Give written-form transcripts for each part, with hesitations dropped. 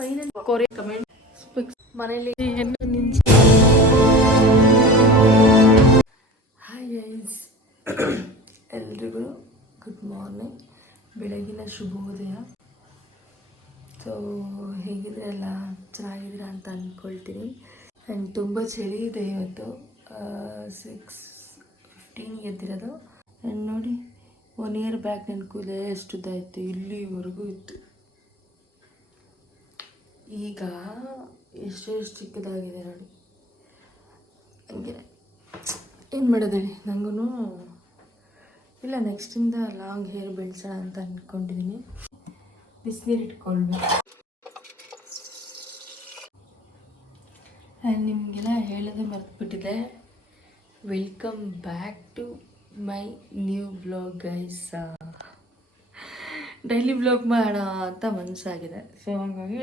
Final ಕೊರೆ comment ಮನೇಲಿ ಹೆಣ್ಣು ನಿಂಚು. Hi guys, ಎಲ್ರಿಗೂ ಗುಡ್ ಮಾರ್ನಿಂಗ್, ಬೆಳಗಿನ ಶುಭೋದಯ. ಸೊ ಹೇಗಿದ್ದೀರಲ್ಲ, ಚೆನ್ನಾಗಿದ್ದೀರಾ ಅಂತ ಅಂದ್ಕೊಳ್ತೀನಿ. ಆ್ಯಂಡ್ ತುಂಬ ಚಳಿ ಇದೆ ಇವತ್ತು. 6:15 ಎದ್ದಿರೋದು. ಆ್ಯಂಡ್ ನೋಡಿ, 1 ಇಯರ್ ಬ್ಯಾಕ್ ನನ್ನ ಕೂದಲು ಎಷ್ಟುದ್ದ ಇತ್ತು, ಇಲ್ಲಿವರೆಗೂ ಇತ್ತು. ಈಗ ಎಷ್ಟು ಚಿಕ್ಕದಾಗಿದೆ ನೋಡಿ. ಹಂಗೆ ಏನು ಮಾಡೋದೇಳಿ, ನನಗೂ ಇಲ್ಲ ನೆಕ್ಸ್ಟಿಂದ ಲಾಂಗ್ ಹೇರ್ ಬೆಳೆಸೋಣ ಅಂತ ಅಂದ್ಕೊಂಡಿದ್ದೀನಿ. ಬಿಸಿನೀರು ಇಟ್ಕೊಳ್ಬೇಕು. ಆ್ಯಂಡ್ ನಿಮಗೆಲ್ಲ ಹೇಳೋದು ಮರ್ತುಬಿಟ್ಟಿದೆ, welcome back to my new blog guys. Daily blog ಮಾಡೋಣ ಅಂತ ಮನಸ್ಸಾಗಿದೆ. ಸೊ ಹಾಗಾಗಿ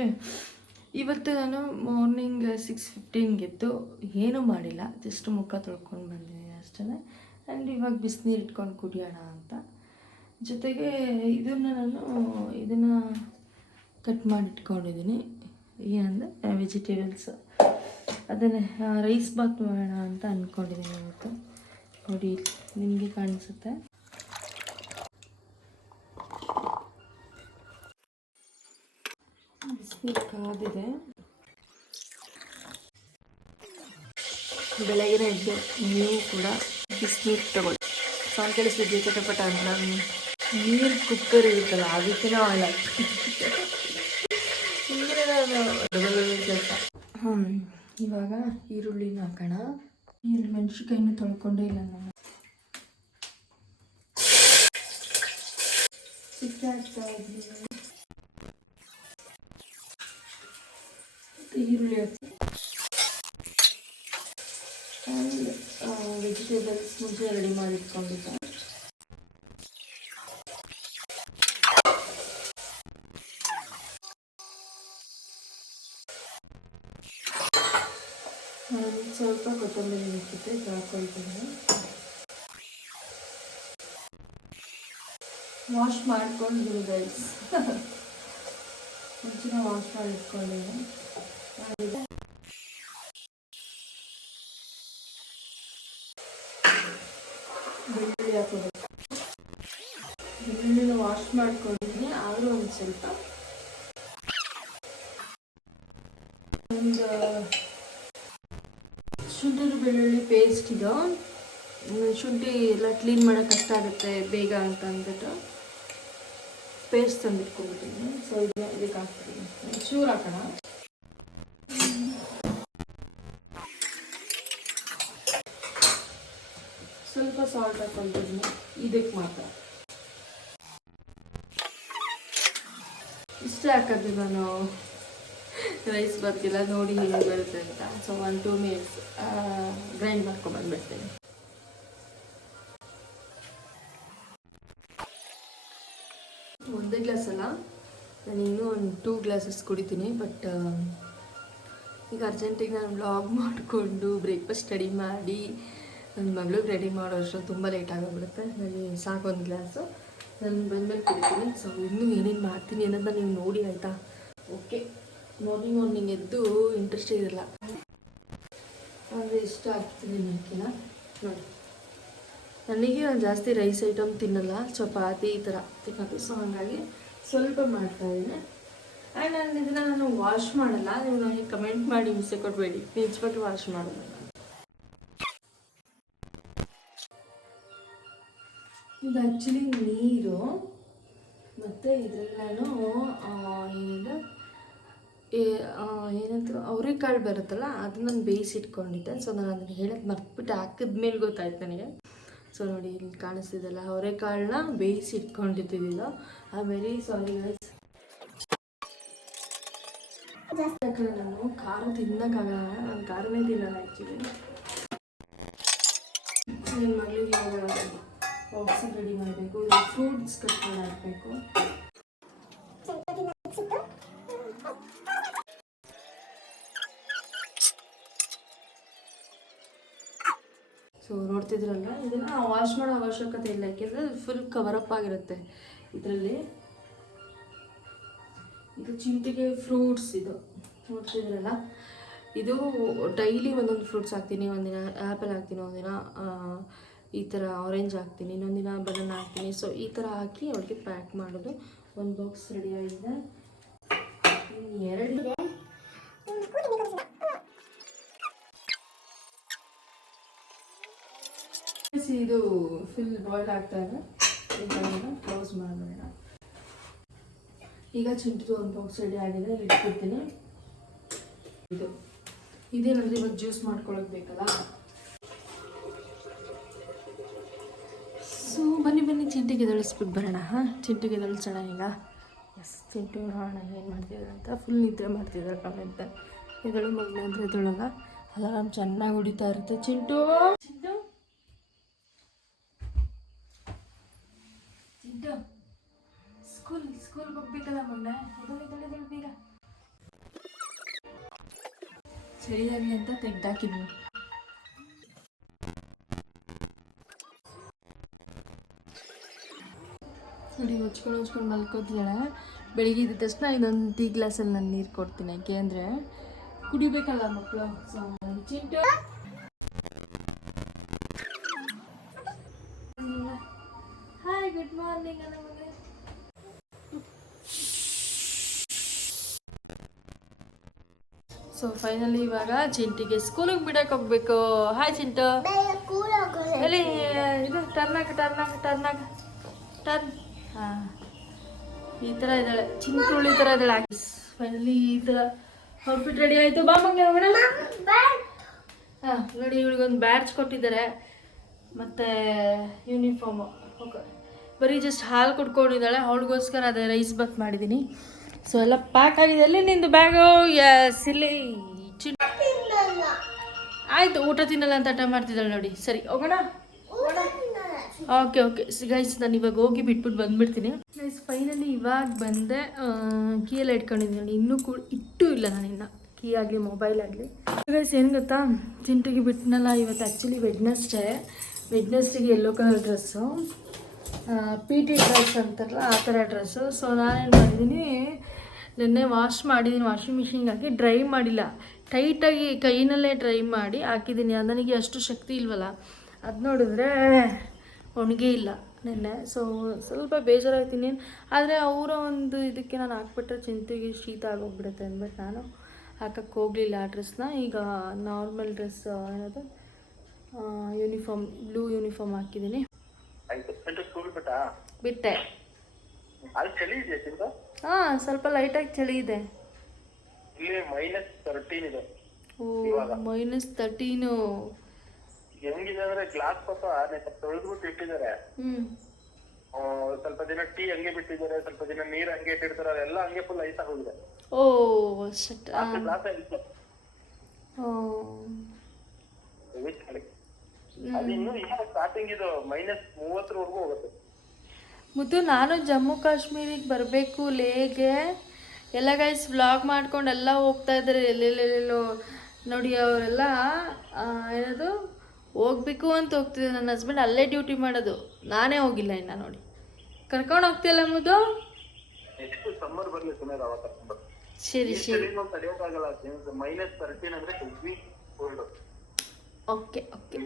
ಇವತ್ತು ನಾನು ಮಾರ್ನಿಂಗ್ 6:15 ಎದ್ದು ಏನೂ ಮಾಡಿಲ್ಲ, ಜಸ್ಟ್ ಮುಖ ತೊಳ್ಕೊಂಡು ಬಂದಿದ್ದೀನಿ ಅಷ್ಟೇ. ಆ್ಯಂಡ್ ಇವಾಗ ಬಿಸಿನೀರು ಇಟ್ಕೊಂಡು ಕುಡಿಯೋಣ ಅಂತ. ಜೊತೆಗೆ ಇದನ್ನು ಕಟ್ ಮಾಡಿ ಇಟ್ಕೊಂಡಿದ್ದೀನಿ. ಏನಂದರೆ ವೆಜಿಟೇಬಲ್ಸ್, ಅದನ್ನೇ ರೈಸ್ ಬಾತ್ ಮಾಡೋಣ ಅಂತ ಅಂದ್ಕೊಂಡಿದ್ದೀನಿ ಇವತ್ತು. ನೋಡಿ ನಿಮಗೆ ಕಾಣಿಸುತ್ತೆ. ಬಿಸಿನೀರು ಕಾದಿದೆ. ಬೆಳಗಿನ ಎದ್ದು ನೀವು ಕೂಡ ಬಿಸಿನೀರು ತಗೊಳ್ಳಿ. ಸಾಂಗ್ ಕೇಳಿಸ್ತಿದ್ವಿ ಚಟಪಟ ಅಂತ. ನೀರು ಕುಕ್ಕರ್ ಇರುತ್ತಲ್ಲ ಅದಕ್ಕೆ ಆಳ ಇವಾಗ ಈರುಳ್ಳಿನ ಹಾಕೋಣ. ಈರುಳ್ಳಿ ಮೆಣಸಿನ್ಕಾಯಿನೂ ತೊಳ್ಕೊಂಡೇ ಇಲ್ಲ ನಾನು. ಸಿಕ್ಕ ಹಾಕ್ತಾ ಇದ್ದೀನಿ. ಈರುಳ್ಳಿ ಆ್ಯಂಡ್ ವೆಜಿಟೇಬಲ್ಸ್ ಮುಂಚೆ ರೆಡಿ ಮಾಡಿ ಇಟ್ಕೊಂಡಿದ್ದೆ. ಸ್ವಲ್ಪ ಕೊತ್ತಂಬರಿ ಹಾಕಿದ್ದೆ, ಹಾಕೊಳ್ತೀನಿ. ವಾಶ್ ಮಾಡ್ಕೊಂಡು ಗೈಸ್, ಮುಂಚೆನೇ ವಾಶ್ ಮಾಡಿ ಇಟ್ಕೊಂಡಿದ್ದೀನಿ. ಬೆಳ್ಳುಳ್ಳಿ ಹಾಕೋಬೇಕು. ಬೆಳ್ಳುಳ್ಳಿನ ವಾಶ್ ಮಾಡ್ಕೊಂಡಿದ್ದೀನಿ, ಆದರೂ ಒಂದು ಸ್ವಲ್ಪ ಶುಂಠಿ ಬೆಳ್ಳುಳ್ಳಿ ಪೇಸ್ಟ್ ಇದು. ಶುಂಠಿ ಎಲ್ಲ ಕ್ಲೀನ್ ಮಾಡೋಕ್ಕೆ ಕಷ್ಟ ಆಗುತ್ತೆ ಬೇಗ ಅಂತ ಅಂದ್ಬಿಟ್ಟು ಪೇಸ್ಟ್ ತಂದಿಟ್ಕೊಂಡ್ಬಿಟ್ಟಿದ್ದೀನಿ. ಸೊ ಇದಕ್ಕೆ ಹಾಕ್ತೀನಿ, ಚೂರು ಹಾಕೋಣ. ಸ್ವಲ್ಪ ಸಾಲ್ಟ್ ಹಾಕೊಂಡಿದ್ದೀನಿ ಇದಕ್ಕೆ ಮಾತ್ರ. ಇಷ್ಟೇ ಹಾಕೋದು ನಾನು ರೈಸ್ ಬರ್ತಿಲ್ಲ, ನೋಡಿ ಹೇಗೆ ಬರುತ್ತೆ ಅಂತ. ಸೊ 1-2 ಮಿನಿಟ್ಸ್ ಗ್ರೈಂಡ್ ಮಾಡ್ಕೊಂಡ್ಬಂದ್ಬಿಡ್ತೀನಿ. ಒಂದೇ ಗ್ಲಾಸ್ ಅಲ್ಲ, ನಾನು ಇನ್ನೂ ಒಂದು 2 ಗ್ಲಾಸಸ್ ಕುಡಿತೀನಿ. ಬಟ್ ಈಗ ಅರ್ಜೆಂಟಿಗೆ ನಾನು ವ್ಲಾಗ್ ಮಾಡಿಕೊಂಡು ಬ್ರೇಕ್ಫಾಸ್ಟ್ ರೆಡಿ ಮಾಡಿ ನನ್ನ ಮಗಳಿಗೆ ರೆಡಿ ಮಾಡೋ ಅಷ್ಟೊಂದು ತುಂಬ ಲೇಟ್ ಆಗೋಗ್ಬಿಡುತ್ತೆ. ನನಗೆ ಸಾಕು ಒಂದು ಗ್ಲಾಸು, ನಾನು ಬಂದಮೇಲೆ ಕುಡಿತೀನಿ. ಸೊ ಇನ್ನೂ ಏನೇನು ಮಾಡ್ತೀನಿ ಅನ್ನೋದನ್ನ ನೀವು ನೋಡಿ ಆಯಿತಾ. ಓಕೆ, ಮಾರ್ನಿಂಗ್ ಎದ್ದು ಇಂಟ್ರೆಸ್ಟ್ ಇರಲ್ಲ ಅಂದರೆ ಇಷ್ಟ ಆಗ್ತೀನಿ ಹಾಕಿನ ನೋಡಿ. ನನಗೆ ನಾನು ಜಾಸ್ತಿ ರೈಸ್ ಐಟಮ್ ತಿನ್ನಲ್ಲ, ಚಪಾತಿ ಈ ಥರ ತಿನ್ನೋದು. ಸೊ ಹಾಗಾಗಿ ಸ್ವಲ್ಪ ಮಾಡ್ತಾಯಿದ್ದೀನಿ. ಆ್ಯಂಡ್ ನಾನು ವಾಶ್ ಮಾಡಲ್ಲ. ನೀವು ನನಗೆ ಕಮೆಂಟ್ ಮಾಡಿ ಹಿಂಸೆ ಕೊಡಬೇಡಿ, ನಿಜವಾಗ್ಲೂ ವಾಶ್ ಮಾಡೋಲ್ಲ. ಇದು ಆ್ಯಕ್ಚುಲಿ ನೀರು ಮತ್ತು ಇದ್ರಲ್ಲಿ ನಾನು ಏನಂತ ಅವರೆಕಾಳು ಬರುತ್ತಲ್ಲ ಅದನ್ನ ನಾನು ಬೇಯಿಸಿಟ್ಕೊಂಡಿದ್ದೆ. ಸೊ ನಾನು ಅದನ್ನು ಹೇಳೋದು ಮರ್ತ್ಬಿಟ್ಟು ಹಾಕಿದ್ಮೇಲೆ ಗೊತ್ತಾಯ್ತು ನನಗೆ. ಸೊ ನೋಡಿ ಇಲ್ಲಿ ಕಾಣಿಸ್ತಿದ್ದಲ್ಲ, ಅವರೆಕಾಳನ್ನ ಬೇಯಿಸಿಟ್ಕೊಂಡಿದ್ದಿದ್ದು. I am very sorry guys. ನಾನು ಖಾರ ತಿನ್ನೋಕ್ಕಾಗಲ್ಲ, ನಾನು ಖಾರನೇ ತಿನ್ನಲ್ಲ ಆ್ಯಕ್ಚುಲಿ. ನನ್ನ ಮಗಳಿಗೆ ಬಾಕ್ಸ್ ರೆಡಿ ಮಾಡಬೇಕು, ಫ್ರೂಟ್ಸ್ ಕಟ್ ಮಾಡಿ ಹಾಕಬೇಕು. ಸೊ ನೋಡ್ತಿದ್ರಲ್ಲ, ಇದನ್ನು ವಾಶ್ ಮಾಡೋ ಅವಶ್ಯಕತೆ ಇಲ್ಲ, ಯಾಕೆಂದರೆ ಫುಲ್ ಕವರಪ್ ಆಗಿರುತ್ತೆ ಇದರಲ್ಲಿ. ಇದು ಚಿಂಟಿಗೆ ಫ್ರೂಟ್ಸ್. ಇದು ನೋಡ್ತಿದ್ರಲ್ಲ, ಇದು ಡೈಲಿ ಒಂದೊಂದು ಫ್ರೂಟ್ಸ್ ಹಾಕ್ತೀನಿ. ಒಂದಿನ ಆ್ಯಪಲ್ ಹಾಕ್ತೀನಿ, ಒಂದಿನ ಈ ಥರ ಆರೆಂಜ್ ಹಾಕ್ತೀನಿ, ಇನ್ನೊಂದಿನ ಬನಾನಾ ಹಾಕ್ತೀನಿ. ಸೊ ಈ ಥರ ಹಾಕಿ ಅವಳಿಗೆ ಪ್ಯಾಕ್ ಮಾಡೋದು. ಒಂದು ಬಾಕ್ಸ್ ರೆಡಿ ಆಗಿದೆ. ಎರಡು ಇದು ಫುಲ್ ಬಾಯ್ಲ್ ಆಗ್ತಾ ಇದೆ. ಇದನ್ನು ಕ್ಲೋಸ್ ಮಾಡೋಣ. ಈಗ ಚಿಂಟಿದು ಒಂದು ಬಾಕ್ಸ್ ರೆಡಿ ಆಗಿದೆ, ಇಟ್ಬಿಡ್ತೀನಿ. ಇದೇನಂದ್ರೆ ಇವಾಗ ಜ್ಯೂಸ್ ಮಾಡ್ಕೊಳ್ಳೋಕೆ ಬೇಕಲ್ಲ. ಸೊ ಬನ್ನಿ ಚಿಂಟಿಗೆ ಎದಳಿಸ್ಬಿಟ್ಟು ಬರೋಣ. ಚಿಂಟಿಗೆ ಎದಳಿಸೋಣ ಈಗ. ಎಸ್, ಚಿಂಟು ನೋಡೋಣ ಏನು ಮಾಡ್ತಿದ್ದಾರೆ ಅಂತ. ಫುಲ್ ನಿದ್ರೆ ಮಾಡ್ತಿದ್ದಾರೆ ಕಮೆಂಟ್. ಇದಳು ಮಗನ ಅಂದರೆ ಇದಳಲ್ಲ, ಅಲಾರಾಮ್ ಚೆನ್ನಾಗಿ ಹೊಡಿತಾ ಇರುತ್ತೆ. ಚಿಂಟು ಚಿಂಟು ಚಿಂಟು ಸ್ಕೂಲ್ಗೆ ಹೋಗ್ಬೇಕಲ್ಲ ಮಗನ. ಇದಳು ಬೇಗ ಸರಿಯಾಗಿ ಅಂತ ತೆಗ್ದಾಕಿದ್ವಿ. ನೋಡಿ ಹೊಚ್ಕೊಂಡು ಮಲ್ಕೋತಿದ್ದಾಳೆ. ಬೆಳಿಗ್ಗೆ ಇದ್ದ ತಕ್ಷಣ ಇದೊಂದು ಟೀ ಗ್ಲಾಸಲ್ಲಿ ನಾನು ನೀರು ಕೊಡ್ತೀನಿ. ಯಾಕೆ ಅಂದರೆ ಕುಡಿಬೇಕಲ್ಲ ಮಕ್ಕಳು. So Chintu hi, good morning ನಮಗೆ. ಸೊ ಫೈನಲಿ ಇವಾಗ ಚಿಂಟಿಗೆ ಸ್ಕೂಲಿಗೆ ಬಿಡಕ್ಕೆ ಹೋಗ್ಬೇಕು. ಹಾಯ್ ಚಿಂಟು, ಎಲ್ಲಿ ಇದು ಟರ್ನ್ ಹಾಂ, ಈ ಥರ ಇದ್ದಾಳೆ ಚಿಂಟುಳಿ ಥರ ಇದ್ದಾಳೆ. ಫೈನಲಿ ಈ ಥರ ಔಟ್ಫಿಟ್ ರೆಡಿ ಆಯಿತು. ಬಾ ಮಗನೇ ಹೋಗೋಣ. ಹಾಂ ನೋಡಿ, ಇವಳಿಗೊಂದು ಬ್ಯಾಡ್ಜ್ ಕೊಟ್ಟಿದ್ದಾರೆ ಮತ್ತು ಯೂನಿಫಾರ್ಮು. ಓಕೆ, ಬರೀ ಜಸ್ಟ್ ಹಾಲು ಕುಡ್ಕೊಂಡಿದ್ದಾಳೆ. ಅವಳಿಗೋಸ್ಕರ ಅದೇ ರೈಸ್ ಬಾತ್ ಮಾಡಿದ್ದೀನಿ. ಸೊ ಎಲ್ಲ ಪ್ಯಾಕ್ ಆಗಿದೆ. ಎಲ್ಲಿ ನಿಂದು ಬ್ಯಾಗು? ಎಸ್, ಇಲ್ಲಿ. ಆಯಿತು, ಊಟ ತಿನ್ನಲ್ಲ ಅಂತ ಹಠ ಮಾಡ್ತಿದ್ದಾಳೆ ನೋಡಿ. ಸರಿ ಹೋಗೋಣ. ಓಕೆ ಗೈಸ್, ನಾನು ಇವಾಗ ಹೋಗಿ ಬಿಟ್ಬಿಟ್ಟು ಬಂದುಬಿಡ್ತೀನಿ. ಗೈಸ್ ಫೈನಲಿ ಇವಾಗ ಬಂದೆ. ಕೀ ಎಲ್ಲ ಇಟ್ಕೊಂಡಿದ್ದೀನಿ ನೋಡಿ. ಇನ್ನೂ ಕೂಡ ಇಲ್ಲ ನಾನು ಇನ್ನು ಕೀ ಆಗಲಿ ಮೊಬೈಲ್ ಆಗಲಿ. ಗೈಸ್ ಏನು ಗೊತ್ತಾ, ಚಿಂಟಿಗೆ ಬಿಟ್ಟನಲ್ಲ ಇವತ್ತು. ಆ್ಯಕ್ಚುಲಿ ವೆಡ್ನೆಸ್ಡೆಗೆ yellow colour dress, P T dress ಅಂತಾರಲ್ಲ ಆ ಥರ ಡ್ರೆಸ್ಸು. ಸೊ ನಾನೇನು ಮಾಡಿದ್ದೀನಿ, ನೆನ್ನೆ ವಾಶ್ ಮಾಡಿದ್ದೀನಿ. ವಾಷಿಂಗ್ ಮಿಷಿನ್ಗೆ ಹಾಕಿ ಡ್ರೈ ಮಾಡಿಲ್ಲ, ಟೈಟಾಗಿ ಕೈನಲ್ಲೇ ಡ್ರೈ ಮಾಡಿ ಹಾಕಿದ್ದೀನಿ. ನನಗೆ ಅಷ್ಟು ಶಕ್ತಿ ಇಲ್ವಲ್ಲ, ಅದು ನೋಡಿದ್ರೆ ಒಣಗೇ ಇಲ್ಲ ನೆನ್ನೆ. ಸೊ ಸ್ವಲ್ಪ ಬೇಜಾರಾಗ್ತೀನಿ. ಆದರೆ ಅವರ ಒಂದು ಇದಕ್ಕೆ ನಾನು ಹಾಕ್ಬಿಟ್ರೆ ಚಿಂತೆಗೆ ಶೀತ ಆಗೋಗ್ಬಿಡುತ್ತೆ ಅಂದ್ಬಿಟ್ಟು ನಾನು ಹಾಕಕ್ಕೆ ಹೋಗಲಿಲ್ಲ ಆ ಡ್ರೆಸ್ನ. ಈಗ ನಾರ್ಮಲ್ ಡ್ರೆಸ್ ಏನದು ಯೂನಿಫಾರ್ಮ್, ಬ್ಲೂ ಯೂನಿಫಾರ್ಮ್ ಹಾಕಿದ್ದೀನಿ. ಬಿಟ್ಟೆ. ಹಾಂ, ಸ್ವಲ್ಪ ಲೈಟಾಗಿ ಚಳಿ ಇದೆ. -13. ಹೆಂಗಿದೆ ಅಂದ್ರೆ ಗ್ಲಾಸ್ ಪಾಪ ತೊಳೆದ್ಬಿಟ್ಟು ಇಟ್ಟಿದ್ದಾರೆ. ಸ್ವಲ್ಪ ದಿನ ಟೀ ಹಂಗೆ ಬಿಟ್ಟಿದ್ದಾರೆ, ಸ್ವಲ್ಪ ದಿನ ನೀರ್ ಹಂಗೆ ಇಟ್ಟಿರ್ತಾರೆ. ಅದೆಲ್ಲ ಹಂಗೆ ಫುಲ್ ಐಸ್ ಆಗೋಗಿದೆ. ಅದು ಇನ್ನು ಸ್ಟಾರ್ಟಿಂಗ್ ಇದು -30 ಹೋಗುತ್ತೆ. ಮುದ್ದು, ನಾನು ಜಮ್ಮು ಕಾಶ್ಮೀರಿಗೆ ಬರಬೇಕು ಲೇಗೆ. ಎಲ್ಲ ಗೈಸ್ ವ್ಲಾಗ್ ಮಾಡ್ಕೊಂಡು ಎಲ್ಲ ಹೋಗ್ತಾ ಇದ್ದಾರೆ ಎಲ್ಲೆಲ್ಲೆಲ್ಲೋ ನೋಡಿ. ಅವರೆಲ್ಲ ಏನದು ಹೋಗ್ಬೇಕು ಅಂತ ಹೋಗ್ತಿದ್ದೆ. ನನ್ನ ಹಸ್ಬೆಂಡ್ ಅಲ್ಲೇ ಡ್ಯೂಟಿ ಮಾಡೋದು, ನಾನೇ ಹೋಗಿಲ್ಲ ಇನ್ನು ನೋಡಿ. ಕರ್ಕೊಂಡು ಹೋಗ್ತಿಲ್ಲ ಮುದ್ದು? ಸಮ್ಮರ್ ಬರ್ಲಿ ಸರಿ ಸರಿ. ಓಕೆ ಓಕೆ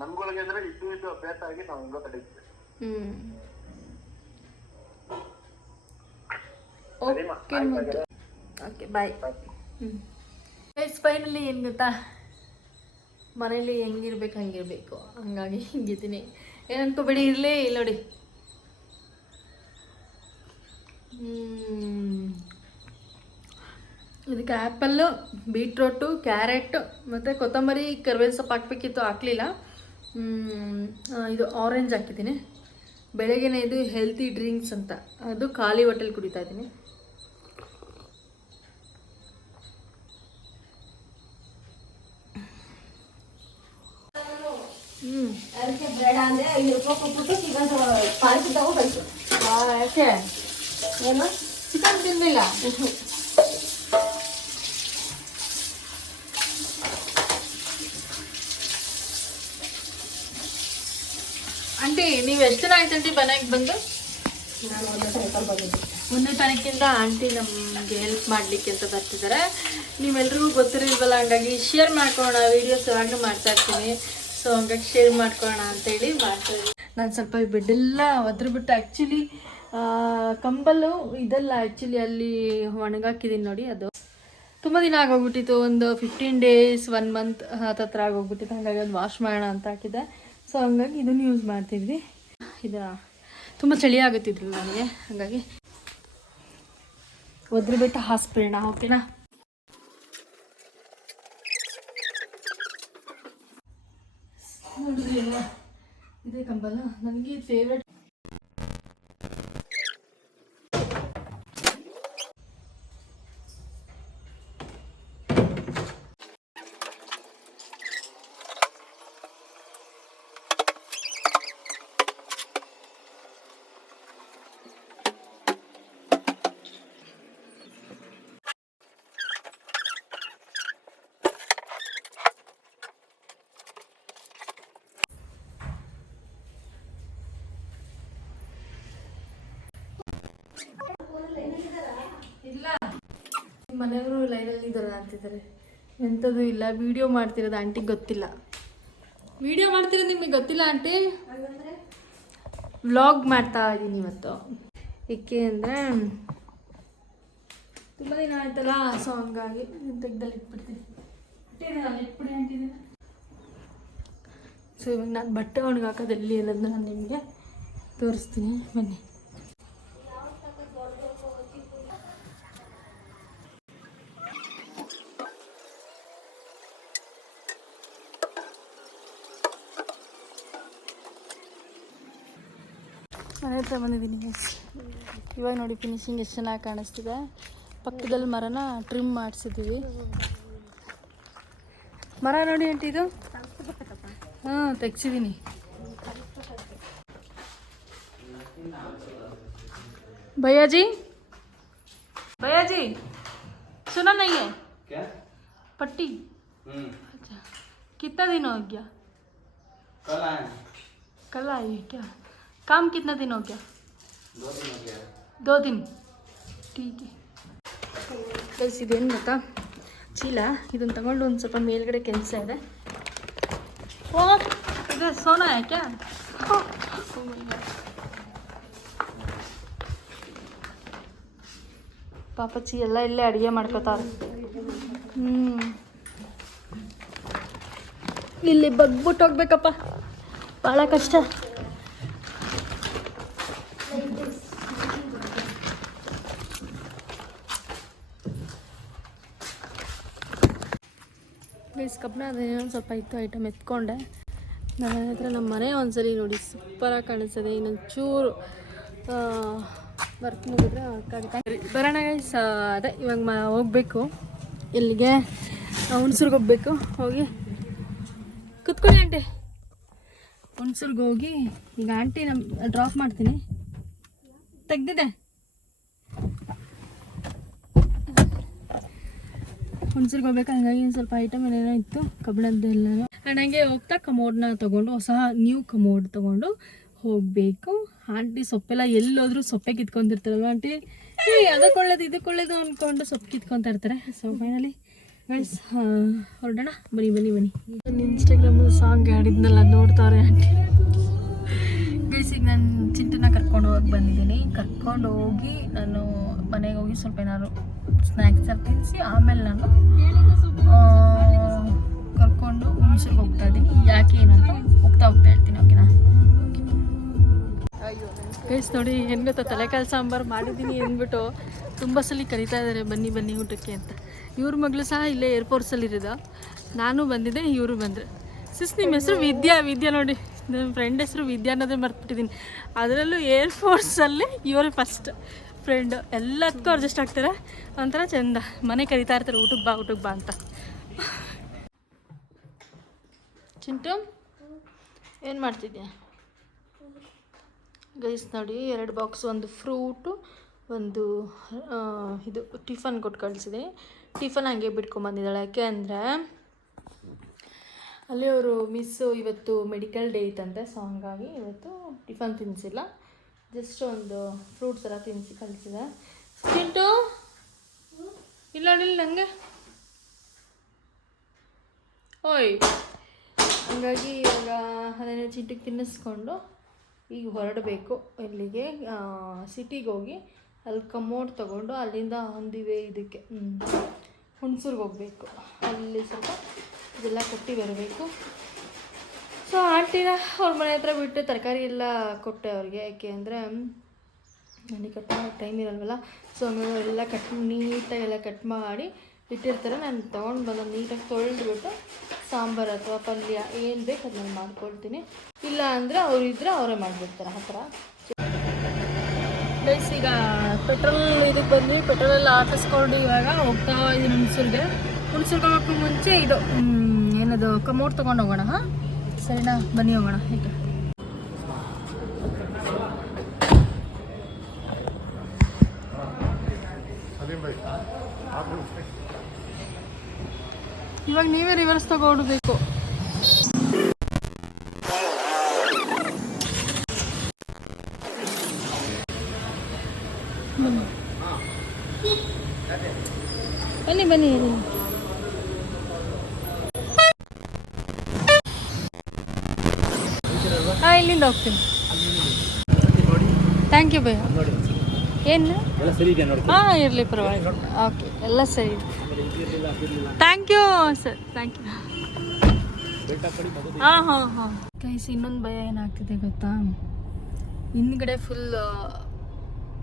ನಮ್ಗಳಿಗೆ ಅಂದ್ರೆ ಇದು ಅಭ್ಯಾಸ ಆಗಿ ನಾವು ಹಿಂಗೋ ತಡೀತೀವಿ. Okay bye. ಗೈಸ್ ಫೈನಲಿ ಏನು ಗೊತ್ತಾ, ಮನೇಲಿ ಹೆಂಗಿರ್ಬೇಕು ಹಂಗಿರಬೇಕು, ಹಂಗಾಗಿ ಹಿಂಗಿದ್ದೀನಿ. ಏನು ಅನ್ಕೋಬೇಡಿ, ಇರಲಿ. ಇಲ್ಲಿ ನೋಡಿ, ಇದಕ್ಕೆ ಆ್ಯಪಲ್ಲು, ಬೀಟ್ರೋಟು, ಕ್ಯಾರೆಟು ಮತ್ತು ಕೊತ್ತಂಬರಿ, ಕರಿಬೇವು ಸೊಪ್ಪು ಹಾಕಬೇಕಿತ್ತು, ಹಾಕಲಿಲ್ಲ. ಇದು ಆರೆಂಜ್ ಹಾಕಿದ್ದೀನಿ. ಬೆಳಗ್ಗೆನೇ ಇದು ಹೆಲ್ತಿ ಡ್ರಿಂಕ್ಸ್ ಅಂತ, ಅದು ಖಾಲಿ ಹೊಟ್ಟೆಲಿ ಕುಡಿತಾ ಇದ್ದೀನಿ. ಅದಕ್ಕೆ ಬೇಡ ಅಂದರೆ 5 ರೂಪಾಯಿ ಕೊಟ್ಬಿಟ್ಟು ಚಿಕನ್ ಪಾರ್ಟಿ ತಗೋಬೇಕು. ಯಾಕೆ ಏನು ಚಿಕನ್ ತಿನ್ನಲಿಲ್ಲ. ಆಂಟಿ ನೀವು ಎಷ್ಟು ದಿನ ಆಯ್ತು ಆಂಟಿ ಮನೆಗೆ ಬಂದು? ನಾನು 1 ಸೈಕಲ್ ಬಂದಿದ್ದೆ. 1ನೇ ತಾರೀಕಿಂದ ಆಂಟಿ ನಮಗೆ ಹೆಲ್ಪ್ ಮಾಡಲಿಕ್ಕೆ ಅಂತ ಬರ್ತಿದ್ದಾರೆ. ನೀವೆಲ್ರಿಗೂ ಗೊತ್ತಿರಲ್ವಲ್ಲ, ಹಂಗಾಗಿ ಶೇರ್ ಮಾಡ್ಕೊಳ್ಳೋಣ, ವೀಡಿಯೋಸ್ ಯಾವಾಗಲೂ ಮಾಡ್ತಾ ಇರ್ತೀನಿ. ಸೊ ಹಂಗಾಗಿ ಶೇರ್ ಮಾಡ್ಕೊಳ್ಳೋಣ ಅಂತೇಳಿ ಮಾಡ್ತಾಯಿದ್ದೀನಿ. ನಾನು ಸ್ವಲ್ಪ ಈ ಬೆಡ್ಡೆಲ್ಲ ಒದ್ರುಬಿಟ್ಟು ಆ್ಯಕ್ಚುಲಿ ಕಂಬಲ್ಲು ಇದೆಲ್ಲ ಆ್ಯಕ್ಚುಲಿ ಅಲ್ಲಿ ಒಣಗಾಕಿದ್ದೀನಿ ನೋಡಿ. ಅದು ತುಂಬ ದಿನ ಆಗೋಗ್ಬಿಟ್ಟಿತ್ತು, ಒಂದು 15 days 1 month ಹತ್ರ ಆಗೋಗ್ಬಿಟ್ಟಿತ್ತು. ಹಾಗಾಗಿ ಅದು ವಾಶ್ ಮಾಡೋಣ ಅಂತ ಹಾಕಿದ್ದೆ. ಸೊ ಹಂಗಾಗಿ ಇದನ್ನು ಯೂಸ್ ಮಾಡ್ತಿದ್ವಿ. ಇದು ತುಂಬ ಚಳಿ ಆಗುತ್ತಿದ್ರು ನನಗೆ, ಹಾಗಾಗಿ ಒದ್ರುಬಿಟ್ಟು ಹಾಸ್ಬಿಡೋಣ. ಓಕೆನಾ? ನೋಡಿದ್ರಿ ಅಲ್ಲ, ಇದೇ ಕಂಬಲ್ಲ ನನಗೆ ಫೇವ್ರೆಟ್. ಇಲ್ಲ, ಮನೆಯವರು ಲೈನಲ್ಲಿ ಇದ್ದಾರ ಅಂತಿದ್ದಾರೆ. ಎಂಥದ್ದು ಇಲ್ಲ, ವಿಡಿಯೋ ಮಾಡ್ತಿರೋದು ಆಂಟಿಗೆ ಗೊತ್ತಿಲ್ಲ. ವಿಡಿಯೋ ಮಾಡ್ತಿರೋದು ನಿಮಗೆ ಗೊತ್ತಿಲ್ಲ ಆಂಟಿ? ವ್ಲಾಗ್ ಮಾಡ್ತಾ ಇದ್ದೀನಿ ಇವತ್ತು. ಏಕೆ ಅಂದರೆ ತುಂಬ ದಿನ ಆಯ್ತಲ್ಲ, ಸೊ ಹಂಗಾಗಿ ತೆಗ್ದಲ್ಲಿ ಇಟ್ಬಿಡ್ತೀನಿ. ಇಟ್ಬಿಡಿ ಅಂಟಿದ್ದೀನಿ. ಸೊ ಇವಾಗ ನಾನು ಬಟ್ಟೆ ಒಣಗಾಕೋದು ಎಲ್ಲಿ ಅನ್ನೋದನ್ನ ನಾನು ನಿಮಗೆ ತೋರಿಸ್ತೀನಿ, ಬನ್ನಿ. ಮನೆ ಹತ್ರ ಬಂದಿದ್ದೀನಿ ಗೈಸ್. ಇವಾಗ ನೋಡಿ ಫಿನಿಶಿಂಗ್ ಎಷ್ಟು ಚೆನ್ನಾಗಿ ಕಾಣಿಸ್ತಿದೆ. ಪಕ್ಕದಲ್ಲಿ ಮರನ ಟ್ರಿಮ್ ಮಾಡಿಸಿದ್ದೀವಿ. ಮರ ನೋಡಿ ಆಂಟಿ, ಇದು ಹಾಂ ತೆಗ್ಸಿದ್ದೀನಿ. भैया जी सुना नहीं है क्या? पट्टी अच्छा, कितना दिन हो गया? कल आई है क्या? काम कितना दिन हो गया? 2 दिन हो गया. 2 दिन, ठीक है. ಗೈಸ್ ಇದೇನು ಗೊತ್ತಾ, ಚೀಲ. ಇದನ್ನು ತಗೊಂಡು ಒಂದು ಸ್ವಲ್ಪ ಮೇಲ್ಗಡೆ ಕೆಲಸ ಇದೆ. ಓ ಇದು ಸೋನಾ ಯಾಕೆ ಪಾಪಚ್ಚಿ ಎಲ್ಲ ಇಲ್ಲೇ ಅಡುಗೆ ಮಾಡ್ಕೋತಾರೆ. ಇಲ್ಲಿ ಬಗ್ಬಿಟ್ಟು ಹೋಗ್ಬೇಕಪ್ಪ, ಭಾಳ ಕಷ್ಟ. ಗೈಸ್ ಕಬ್ಬಣ ಅದೇನೋ ಸ್ವಲ್ಪ ಇತ್ತು, ಐಟಮ್ ಎತ್ಕೊಂಡೆ. ನನ್ನ ಹತ್ರ ನಮ್ಮ ಮನೆ ಒಂದ್ಸಲಿ ನೋಡಿ ಸೂಪರಾಗಿ ಕಾಣಿಸ್ತದೆ. ಇನ್ನೊಂದು ಚೂರು ವರ್ಕ್ ಮುಗಿದ್ರೆ ವರ್ಕಾಗುತ್ತೆ. ಬರೋಣ ಗೈಸ್. ಅದೇ ಇವಾಗ ಹೋಗ್ಬೇಕು. ಎಲ್ಲಿಗೆ? ಹುಣಸೂರ್ಗೆ ಹೋಗ್ಬೇಕು. ಹೋಗಿ ಕುತ್ಕೊಳ್ಳಿ ಆಂಟಿ. ಹುಣಸೂರ್ಗೆ ಹೋಗಿ ಈಗ ಆಂಟಿ ನಮ್ಮ ಡ್ರಾಪ್ ಮಾಡ್ತೀನಿ. ತೆಗ್ದಿದೆ ಹುಣಸೂರ್ಗೆ ಹೋಗ್ಬೇಕು. ಹಂಗಾಗಿ ಸ್ವಲ್ಪ ಐಟಮ್ ಏನೇನೋ ಇತ್ತು ಕಬ್ಬಿಣದ್ದೆಲ್ಲ. ನನಗೆ ಹೋಗ್ತಾ ಕಮೋಡ್ನ ತೊಗೊಂಡು, ಹೊಸ ನ್ಯೂ ಕಮೋಡ್ ತೊಗೊಂಡು ಹೋಗಬೇಕು. ಆಂಟಿ ಸೊಪ್ಪೆಲ್ಲ ಎಲ್ಲೋದ್ರೂ ಸೊಪ್ಪೆ ಕಿತ್ಕೊಂಡಿರ್ತಾರಲ್ವ ಆಂಟಿ, ಅದಕ್ಕೊಳ್ಳೋದು ಇದಕ್ಕೊಳ್ಳೋದು ಅಂದ್ಕೊಂಡು ಸೊಪ್ಪು ಕಿತ್ಕೊತಾ ಇರ್ತಾರೆ. ಸೊ ಫೈನಲಿ ಗೈಸ್ ಹೊರಡೋಣ. ಬನ್ನಿ. ನನ್ನ ಇನ್ಸ್ಟಾಗ್ರಾಮಲ್ಲಿ ಸಾಂಗ್ ಹಾಡಿದ್ನಲ್ಲ, ನೋಡ್ತಾರೆ ಆಂಟಿ. ಗೈಸ್ ಈಗ ನಾನು ಚಿಂಟನ ಕರ್ಕೊಂಡು ಹೋಗಿ ಬಂದಿದ್ದೀನಿ. ಕರ್ಕೊಂಡು ಹೋಗಿ ನಾನು ಮನೆಗೆ ಹೋಗಿ ಸ್ವಲ್ಪ ಏನಾದ್ರು ಸ್ನ್ಯಾಕ್ಸ್ ತಿನ್ನಿಸಿ ಆಮೇಲೆ ನಾನು ಕರ್ಕೊಂಡು ಹುಣಸೂರ್ಗೆ ಹೋಗ್ತಾ ಇದ್ದೀನಿ. ಯಾಕೆ ಏನಂತ ಹೋಗ್ತಾ ಹೇಳ್ತೀನಿ. ಓಕೆನಾ ಗೈಸ್? ನೋಡಿ ಏನು ಗೊತ್ತಾ, ತಲೆಕಾಲು ಸಾಂಬಾರು ಮಾಡಿದ್ದೀನಿ ಅಂದ್ಬಿಟ್ಟು ತುಂಬ ಸಲ ಕರಿತಾ ಇದ್ದಾರೆ ಬನ್ನಿ ಊಟಕ್ಕೆ ಅಂತ. ಇವ್ರ ಮಗಳು ಸಹ ಇಲ್ಲೇ ಏರ್ಫೋರ್ಸಲ್ಲಿರೋದು. ನಾನು ಬಂದಿದ್ದೆ, ಇವರು ಬಂದರು. ನಿಮ್ಮ ಹೆಸರು ವಿದ್ಯಾ ನೋಡಿ, ನನ್ನ ಫ್ರೆಂಡ್ ಹೆಸರು ವಿದ್ಯಾ ಅನ್ನೋದೇ ಮರ್ತ್ಬಿಟ್ಟಿದ್ದೀನಿ. ಅದರಲ್ಲೂ ಏರ್ಫೋರ್ಸಲ್ಲಿ ಇವರೇ ಫಸ್ಟ್ ಫ್ರೆಂಡು. ಎಲ್ಲದಕ್ಕೂ ಅಡ್ಜಸ್ಟ್ ಆಗ್ತಾರೆ, ಒಂಥರ ಚೆಂದ. ಮನೆ ಕರಿತಾ ಇರ್ತಾರೆ ಊಟಕ್ಕೆ ಬಾ ಅಂತ. ಚಿಂಟು ಏನು ಮಾಡ್ತಿದ್ಯಾ? ಗೈಸ್ ನೋಡಿ 2 ಬಾಕ್ಸ್, ಒಂದು ಫ್ರೂಟು, ಒಂದು ಇದು ಟಿಫನ್ ಕೊಟ್ಟು ಕಳಿಸಿದೆ. ಟಿಫನ್ ಹಂಗೆ ಬಿಟ್ಕೊಂಬಂದಿದ್ದಾಳೆ. ಯಾಕೆ ಅಂದರೆ ಅಲ್ಲಿ ಅವರು ಮಿಸ್ಸು ಇವತ್ತು ಮೆಡಿಕಲ್ ಡೇ ಇತ್ತಂತೆ. ಸೊ ಹಂಗಾಗಿ ಇವತ್ತು ಟಿಫನ್ ತಿನ್ನಿಸಿಲ್ಲ. ಜಸ್ಟ್ ಒಂದು ಫ್ರೂಟ್ಸ್ ಎಲ್ಲ ತಿನ್ನಿಸಿ ಕಳಿಸಿದೆ. ಚಿಂಟು ಇಲ್ಲ ಅಡಿಲ್ಲ ನನಗೆ ಓಯ್. ಹಂಗಾಗಿ ಇವಾಗ ಅದನ್ನೇ ಚಿಂಟಿಗೆ ತಿನ್ನಿಸ್ಕೊಂಡು ಈಗ ಹೊರಡಬೇಕು. ಎಲ್ಲಿಗೆ ಸಿಟಿಗೆ ಹೋಗಿ ಅಲ್ಲಿ ಕಮೋಡ್ ತೊಗೊಂಡು ಅಲ್ಲಿಂದ ಹೊಂದಿವೆ ಇದಕ್ಕೆ ಹುಣಸೂರ್ಗೆ ಹೋಗಬೇಕು. ಅಲ್ಲಿ ಸ್ವಲ್ಪ ಇದೆಲ್ಲ ಕೊಟ್ಟು ಬರಬೇಕು. ಸೊ ಆಂಟಿನ ಅವ್ರ ಮನೆ ಹತ್ರ ಬಿಟ್ಟು ತರಕಾರಿ ಎಲ್ಲ ಕೊಟ್ಟೆ ಅವ್ರಿಗೆ. ಯಾಕೆ ಅಂದರೆ ನನಗೆ ಕಟ್ ಮಾಡೋ ಟೈಮ್ ಇರಲ್ವಲ್ಲ. ಸೊ ಹಂಗಾಗಿ ಎಲ್ಲ ನೀಟಾಗೆಲ್ಲ ಕಟ್ ಮಾಡಿ ಇಟ್ಟಿರ್ತಾರೆ. ನಾನು ತೊಗೊಂಡು ಬಂದು ನೀಟಾಗಿ ತೊಳೆದ್ಬಿಟ್ಟು ಸಾಂಬಾರು ಅಥವಾ ಪಲ್ಯ ಏನು ಬೇಕು ಅದು ನಾನು ಮಾಡ್ಕೊಳ್ತೀನಿ. ಇಲ್ಲ ಅಂದರೆ ಅವರಿದ್ದರೆ ಅವರೇ ಮಾಡಿಬಿಡ್ತಾರೆ ಆ ಥರ. ಗೈಸ್ ಈಗ ಪೆಟ್ರೋಲ್ ಇದಕ್ಕೆ ಬಂದು ಪೆಟ್ರೋಲೆಲ್ಲ ಹಾಕಿಸ್ಕೊಂಡು ಇವಾಗ ಹೋಗ್ತಾ ಇದ್ದೀನಿ ಹುಣಸೂರಿಗೆ. ಹುಣಸೂರಿಗೆ ಹೋಗೋಕ್ಕೂ ಮುಂಚೆ ಇದು ಏನದು ಕಮೋಡ್ ತೊಗೊಂಡು ಹೋಗೋಣ. ಹಾಂ ಸರಿನಾ, ಬನ್ನಿ ಹೋಗೋಣ. ಹೇಗೆ ಇವಾಗ ನೀವೇ ರಿವರ್ಸ್ ತಗೊಂಡ್ಬೇಕು. ಬನ್ನಿ ಬನ್ನಿ ಹಾಂ ಇಲ್ಲಿಂದ ಹೋಗ್ತೀನಿ. ಥ್ಯಾಂಕ್ ಯು ಭಯ್ಯ. ಏನು ಹಾಂ ಇರಲಿ ಪರವಾಗಿಲ್ಲ. ಓಕೆ ಎಲ್ಲ ಸರಿ. Thank you sir, thank you. ಹಾಂ ಹಾಂ ಹಾಂ ಗೈಸ್, ಇನ್ನೊಂದು ಭಯ ಏನಾಗ್ತಿದೆ ಗೊತ್ತಾ? ಹಿಂದ್ಗಡೆ ಫುಲ್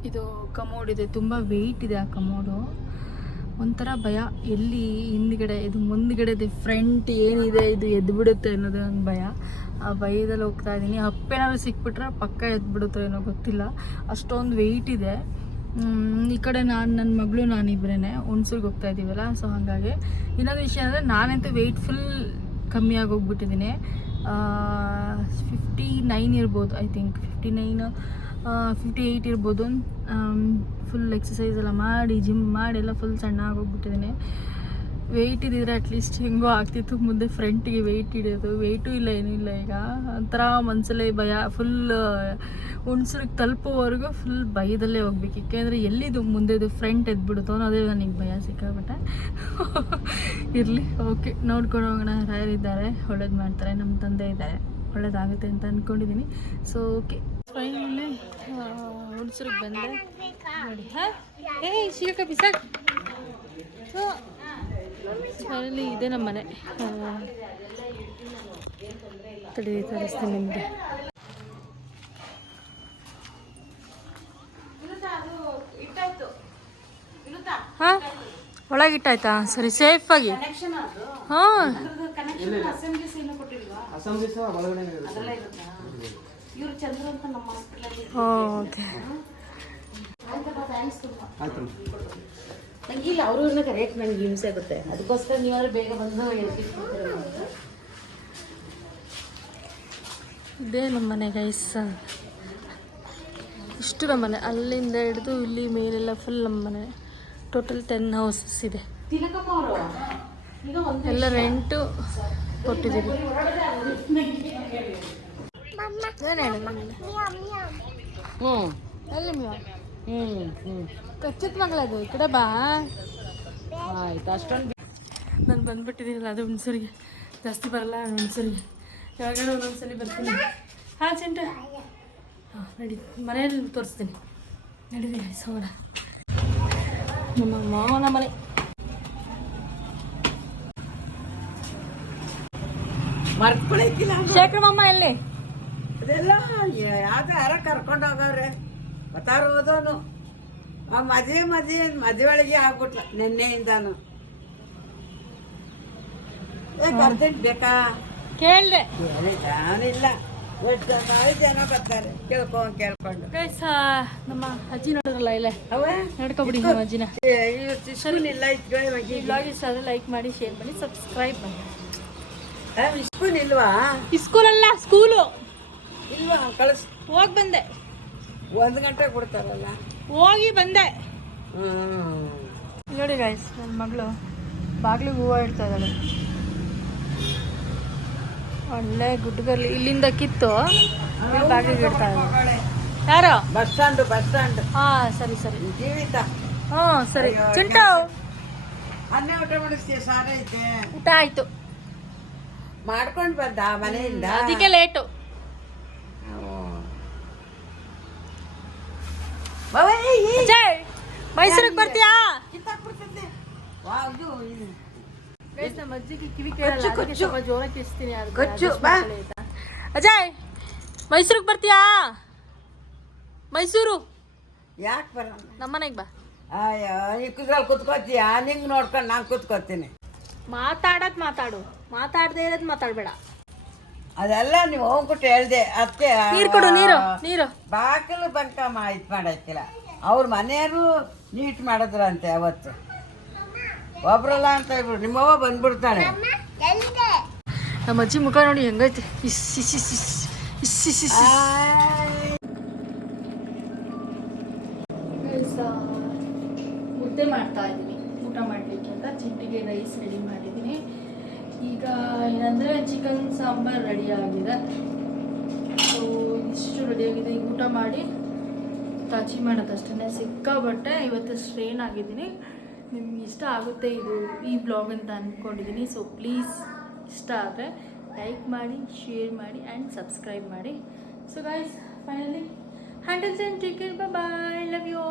ಇದು ಕಮೋಡ್ ಇದೆ, ತುಂಬ ವೆಯ್ಟ್ ಇದೆ ಆ ಕಮೋಡು. ಒಂಥರ ಭಯ, ಎಲ್ಲಿ ಹಿಂದ್ಗಡೆ ಇದು ಮುಂದ್ಗಡೆ ಫ್ರಂಟ್ ಏನಿದೆ ಇದು ಎದ್ಬಿಡುತ್ತೆ ಅನ್ನೋದೇ ಒಂದು ಭಯ. ಆ ಭಯದಲ್ಲಿ ಹೋಗ್ತಾ ಇದ್ದೀನಿ. ಅಪ್ಪೇನಾದ್ರು ಸಿಕ್ಬಿಟ್ರೆ ಪಕ್ಕ ಎದ್ಬಿಡುತ್ತೋ ಏನೋ ಗೊತ್ತಿಲ್ಲ, ಅಷ್ಟೊಂದು ವೆಯ್ಟ್ ಇದೆ. ಈ ಕಡೆ ನನ್ನ ಮಗಳು ನಾನಿಬ್ಬರೇ ಹುಣಸೂರಿಗೆ ಹೋಗ್ತಾ ಇದ್ದೀವಲ್ಲ. ಸೊ ಹಾಗಾಗಿ ಇನ್ನೊಂದು ವಿಷಯ ಅಂದರೆ ನಾನಂತೂ ವೆಯ್ಟ್ ಫುಲ್ ಕಮ್ಮಿ ಆಗೋಗ್ಬಿಟ್ಟಿದ್ದೀನಿ. 59 ಇರ್ಬೋದು, ಐ ಥಿಂಕ್ 58 ಇರ್ಬೋದು. ಫುಲ್ ಎಕ್ಸಸೈಸ್ ಎಲ್ಲ ಮಾಡಿ ಜಿಮ್ ಮಾಡಿ ಎಲ್ಲ ಫುಲ್ ಸಣ್ಣ ಆಗೋಗ್ಬಿಟ್ಟಿದ್ದೀನಿ. ವೆಯ್ಟ್ ಇದ್ದಿದ್ರೆ ಅಟ್ಲೀಸ್ಟ್ ಹೆಂಗೋ ಆಗ್ತಿತ್ತು. ಮುಂದೆ ಫ್ರಂಟಿಗೆ ವೆಯ್ಟ್ ಹಿಡಿಯೋದು, ವೆಯ್ಟು ಇಲ್ಲ ಏನೂ ಇಲ್ಲ. ಈಗ ಒಂಥರ ಮನಸ್ಸಲ್ಲೇ ಭಯ. ಫುಲ್ ಹುಣಸೂರಿಗೆ ತಲುಪೋವರೆಗೂ ಫುಲ್ ಭಯದಲ್ಲೇ ಹೋಗ್ಬೇಕು. ಏಕೆಂದರೆ ಎಲ್ಲಿದು ಮುಂದೆದು ಫ್ರಂಟ್ ಎದ್ಬಿಡುತ್ತೋ ಅನ್ನೋದೇ ನನಗೆ ಭಯ ಸಿಕ್ಕಾಬಿಟ್ಟೆ. ಇರಲಿ, ಓಕೆ, ನೋಡ್ಕೊಂಡು ಹೋಗೋಣ. ರಾಯರಿದ್ದಾರೆ, ಒಳ್ಳೇದು ಮಾಡ್ತಾರೆ, ನಮ್ಮ ತಂದೆ ಇದ್ದಾರೆ, ಒಳ್ಳೇದಾಗುತ್ತೆ ಅಂತ ಅಂದ್ಕೊಂಡಿದ್ದೀನಿ. ಸೊ ಓಕೆ, ಫೈನಲಿ ಹುಣಸೂರಿಗೆ ಬಂದರೆ ನೋಡಿ. ಹಾಂ ಶಿವಕ ಬಿಸಾಕ್. ಸೊ ಫೈನಲಿ ಇದೆ ನಮ್ಮ ಮನೆ. ತೋರಿಸ್ತೀನಿ ನಿಮಗೆ. ಹಾಂ ಒಳಗಿಟ್ಟಾಯ್ತಾ? ಸರಿ, ಸೇಫಾಗಿ. ಹಾಂ ಓಕೆ. ಇಲ್ಲ, ಅವ್ರನ್ನ ಕರೆಕ್ಟ್ ನನಗೆ ಹಿಂಸೆ ಆಗುತ್ತೆ. ಅದಕ್ಕೋಸ್ಕರ ನೀವಾದ್ರೂ ಬೇಗ ಬಂದು ಇದೇ ನಮ್ಮ ಮನೆ ಗೈಸ್. ಇಷ್ಟು ನಮ್ಮ ಮನೆ, ಅಲ್ಲಿಂದ ಹಿಡಿದು ಇಲ್ಲಿ ಮೇಲೆಲ್ಲ ಫುಲ್ ನಮ್ಮ ಮನೆ. ಟೋಟಲ್ 10 ಹೌಸಸ್ ಇದೆ. ಎಲ್ಲ ರೆಂಟು ಕೊಟ್ಟಿದ್ದೀವಿ. ಕಚ್ಚಿತ್ ಮಗಳದು, ಈ ಕಡೆ ಬಾ. ಆಯ್ತು, ಅಷ್ಟೊಂದು ನಾನು ಬಂದ್ಬಿಟ್ಟಿದ್ದೀನಲ್ಲ, ಅದು ಹುಣಸೂರಿಗೆ ಜಾಸ್ತಿ ಬರಲ್ಲ. ಹುಣಸೂರಿಗೆ ಯಾವಾಗಲೂ ಒಂದೊಂದ್ಸಲಿ ಬರ್ತೀನಿ. ಹಾಂ ಚಿಂಟ, ಹಾಂ ನಡಿ, ಮನೆಯಲ್ಲಿ ತೋರಿಸ್ತೀನಿ, ನಡೀರಿ ಸೋಡ. ನಮ್ಮ ಮಾವನ ಮನೆ. ಶೇಖರಮ್ಮ ಎಲ್ಲಿ? ಅದೆಲ್ಲ ಯಾರು ಕರ್ಕೊಂಡು ಹೋಗವ್ರೆ ಬತ್ತಾರ ಹೋದವನು. ಮದುವೆ ಒಳಗೆ ಆಗ್ಬಿಟ್ಲ ನಿನ್ನೆಯಿಂದಾನು. ಅರ್ಜೆಂಟ್ ಬೇಕಾ ಕೇಳಿದೆ. ನಾನಿಲ್ಲ, ಎಷ್ಟು ಜನ ಬರ್ತಾರೆ ಕೇಳ್ಕೊಂಡು. ನಮ್ಮ ಅಜ್ಜಿ ನೋಡಿದ್ರಲ್ಲ ಇಲ್ಲೇ, ನೋಡ್ಕೊಬಿಡಿ ನಮ್ಮ ಅಜ್ಜಿನ. ಇಲ್ಲ ಬ್ಲಾಗ್ ಇಷ್ಟ ಆದರೆ ಲೈಕ್ ಮಾಡಿ, ಶೇರ್ ಮಾಡಿ, ಸಬ್ಸ್ಕ್ರೈಬ್ ಮಾಡಿ. ಇಸ್ಕೂಲ್ ಇಲ್ವಾ? ಸ್ಕೂಲ್ ಅಲ್ಲ, ಸ್ಕೂಲು ಇಲ್ವಾ? ಕಳಿಸ್. ಹೋಗಿ ಬಂದೆ. 1 ಗಂಟೆ ಕೊಡ್ತಾರಲ್ಲ, ಹೋಗಿ ಬಂದೆ. ನೋಡಿ ಗೈಸ್, ನನ್ನ ಮಗಳು ಬಾಗಿಲಿಗೆ ಹೂವು ಇಡ್ತಾ ಇದ್ದಾಳೆ. ಒಳ್ಳೆ ಗುಡ್ಗಲ್ಲಿ ಇಲ್ಲಿಂದ ಕಿತ್ತು ಬಾಗಿಲಿಗೆ ಇಡ್ತಾ ಇದ್ದಾಳೆ. ಯಾರು? ಬಸ್ ಸ್ಟ್ಯಾಂಡ್ ಹಾ ಸರಿ ಸರಿ. ಜೀವಿತ. ಹಾ ಸರಿ. ಅಯ್ಯೋ, ಚಿಂಟು ಅನ್ನೇ ಊಟ ಮಾಡಿಸ್ತೀಯ? ಸಾರ ಐತೆ ಊಟ ಆಯ್ತು, ಮಾಡ್ಕೊಂಡು ಬಂದ ಮನೆಯಿಂದ. ಅದಕ್ಕೆ ಲೇಟು. ಅಜಯ್ ಮೈಸೂರಿಗೆ ಬರ್ತೀಯಾ? ಗೈಸ್ ನಮ್ಮ ಅಜ್ಜಿಗೆ ಕಿವಿ ಕೇಳಲ್ಲ, ಅದಕ್ಕೆ ಸ್ವಲ್ಪ ಜೋರಾಗಿ ಕಿಸ್ತೀನಿ. ಅಜಯ್ ಮೈಸೂರಿಗೆ ಬರ್ತೀಯಾ? ಮೈಸೂರು ಯಾಕೆ ಬರೋಣ? ನಮ್ಮನೆಗೆ ಬಾ. ಅಯ್ಯೋ, ಈ ಕುದ್ರಲ್ಲಿ ಕುತ್ಕೋತೀಯ? ನಿಂಗೆ ನೋಡ್ಕೊಂಡು ನಾನು ಕುತ್ಕೋತೀನಿ. ಮಾತಾಡು, ಮಾತಾಡದೇ ಇರೋದು ಮಾತಾಡಬೇಡ. ಅದೆಲ್ಲ ನೀವು ಹೋಗ್ಬಿಟ್ಟು ಹೇಳ್ದೆ ಅದಕ್ಕೆ. ನೀರು ಕೊಡು, ನೀರು. ಬಾಗಿಲು ಬಂಕಮ್ಮ ಇದು ಮಾಡಾಕಿಲ್ಲ. ಅವ್ರ ಮನೆಯವರು ನೀಟ್ ಮಾಡಿದ್ರಂತೆ ಅವತ್ತು. ಒಬ್ರಲ್ಲ ಅಂತ ಇಬ್ರು ನಿಮ್ಮವ್ವ ಬಂದ್ಬಿಡ್ತಾಳೆ. ನಮ್ಮ ಅಜ್ಜಿ ಮುಖ ನೋಡಿ ಹೆಂಗೈತೆ. ಮುದ್ದೆ ಮಾಡ್ತಾ ಇದ್ದೀನಿ ಊಟ ಮಾಡಲಿಕ್ಕೆ ಅಂತ. ಚಿಂಟಿಗೆ ರೈಸ್ ರೆಡಿ ಮಾಡಿದ್ದೀನಿ. ಈಗ ಏನಂದರೆ ಚಿಕನ್ ಸಾಂಬಾರು ರೆಡಿ ಆಗಿದೆ. ಸೊ ಇಷ್ಟು ರೆಡಿಯಾಗಿದೆ. ಈಗ ಊಟ ಮಾಡಿ ತಾಚಿ ಮಾಡೋದಷ್ಟೇ. ಸಿಕ್ಕಾಬಟ್ಟೆ ಇವತ್ತು ಸ್ಟ್ರೇನ್ ಆಗಿದ್ದೀನಿ. ನಿಮ್ಗೆ ಇಷ್ಟ ಆಗುತ್ತೆ ಈ ಬ್ಲಾಗ್ ಅಂತ ಅಂದ್ಕೊಂಡಿದ್ದೀನಿ. ಸೊ ಪ್ಲೀಸ್ ಇಷ್ಟ ಆದರೆ ಲೈಕ್ ಮಾಡಿ, ಶೇರ್ ಮಾಡಿ ಆ್ಯಂಡ್ ಸಬ್ಸ್ಕ್ರೈಬ್ ಮಾಡಿ. So guys finally handles and take care, bye, love you.